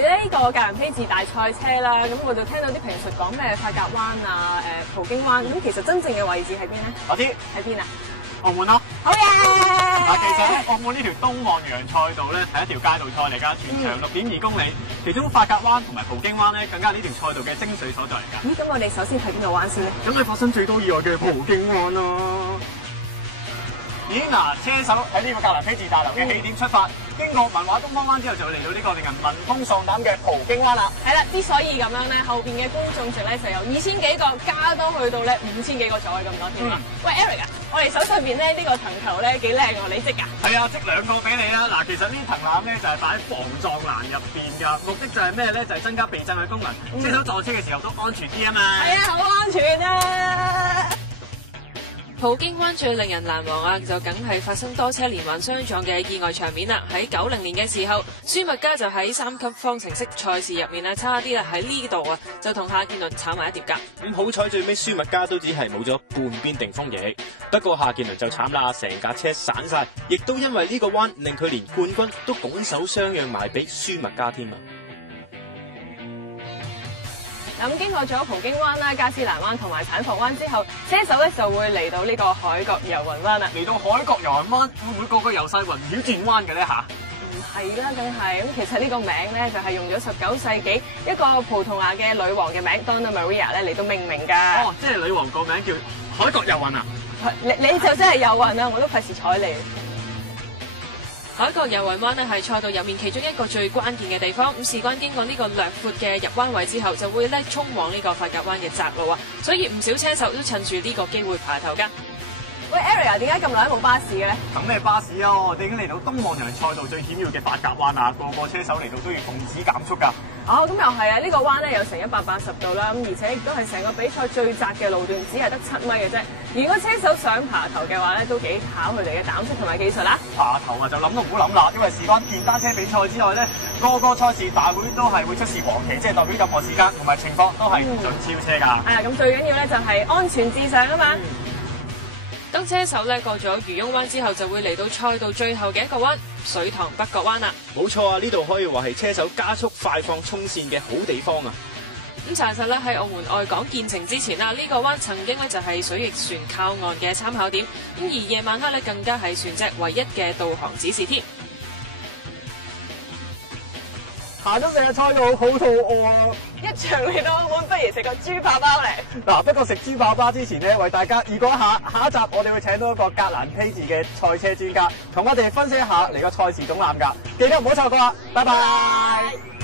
咧呢個格蘭披治大賽車啦，咁我就聽到啲評述講咩法甲灣啊、葡京灣，咁其實真正嘅位置喺邊咧？我知喺邊啊？澳門咯。好嘢！嗱，其實咧，澳門呢條東望洋賽道咧係一條街道賽嚟㗎，全長6.2公里，其中法甲灣同埋葡京灣咧更加係呢條賽道嘅精髓所在嚟㗎。咦，咁我哋首先去邊度玩先咧？咁係發生最多意外嘅葡京灣咯。咦嗱，車手喺呢個格蘭披治大樓嘅起點出發，經過文華東方灣之後，就會嚟到呢個令人聞風喪膽嘅葡京灣啦。係啦，之所以咁樣咧，後邊嘅觀眾席咧就由2000幾個加多去到咧5000幾個座位咁多添啦。喂 Eric 啊，我哋手上邊咧呢個藤球咧幾靚喎，你織㗎？係啊，織2個俾你啦。嗱，其實呢藤籃咧就係擺喺防撞欄入邊㗎，目的就係咩咧？就係增加避震嘅功能，車手撞車嘅時候都安全啲啊嘛。係啊，好安全啊！葡京灣最令人難忘啊，就梗係發生多車連環相撞嘅意外場面啦。喺90年嘅時候，舒麥加就喺3級方程式賽事入面咧，差啲啦喺呢度啊，就同夏健倫炒埋一碟㗎。咁好彩最尾舒麥加都只係冇咗半邊定風翼，不過夏健倫就慘啦，成架車散晒，亦都因為呢個彎令佢連冠軍都拱手相讓埋俾舒麥加添啊！咁經過咗葡京灣啦、加斯蘭灣同埋產房灣之後，車手咧就會嚟到呢個海角遊雲灣啦。嚟到海角遊雲灣，會唔會個個遊晒雲繞轉彎嘅咧嚇？唔係啦，梗係咁。其實呢個名咧就係用咗19世紀一個葡萄牙嘅女王嘅名 Donna Maria 咧嚟到命名㗎。哦，即係女王個名叫海角遊雲啊！你就真係遊雲啦，我都費事睬你。海角遊雲灣咧係賽道入面其中一個最關鍵嘅地方，咁事關經過呢個略闊嘅入彎位之後，就會咧衝往呢個法甲灣嘅窄路啊，所以唔少車手都趁住呢個機會爬頭㗎。喂 Area， 點解咁耐都冇巴士嘅咧？等咩巴士啊？我哋已經嚟到東望洋賽道最險要嘅法甲灣啊！個個車手嚟到都要奉旨減速㗎。哦，咁又係啊！呢個灣咧有成180度啦，咁而且亦都係成個比賽最窄嘅路段，只係得7米嘅啫。如果車手想爬頭嘅話咧，都幾考佢哋嘅膽識同埋技術啦。爬頭啊，就諗都唔好諗啦，因為事關電單車比賽之外咧，個個賽事大會都係會出示黃旗，即係代表任何時間同埋情況都係唔准超車㗎。係啊，咁最緊要咧就係安全至上啊嘛。當車手咧過咗漁翁灣之後，就會嚟到賽道最後嘅一個彎——水塘北角灣啦。冇錯啊，呢度可以話係車手加速快放衝線嘅好地方啊！咁查實咧喺澳門外港建成之前啦，呢個灣曾經咧就係水翼船靠岸嘅參考點，咁而夜晚黑咧更加係船隻唯一嘅導航指示添。行咗成日賽道，好肚餓啊！一場嚟到澳門，不如食個豬扒包嚟。嗱，不過食豬扒包之前咧，為大家預告一下，下一集我哋會請到一個格蘭披治嘅賽車專家，同我哋分析一下嚟個賽事總覽㗎。記得唔好錯過啊！拜拜。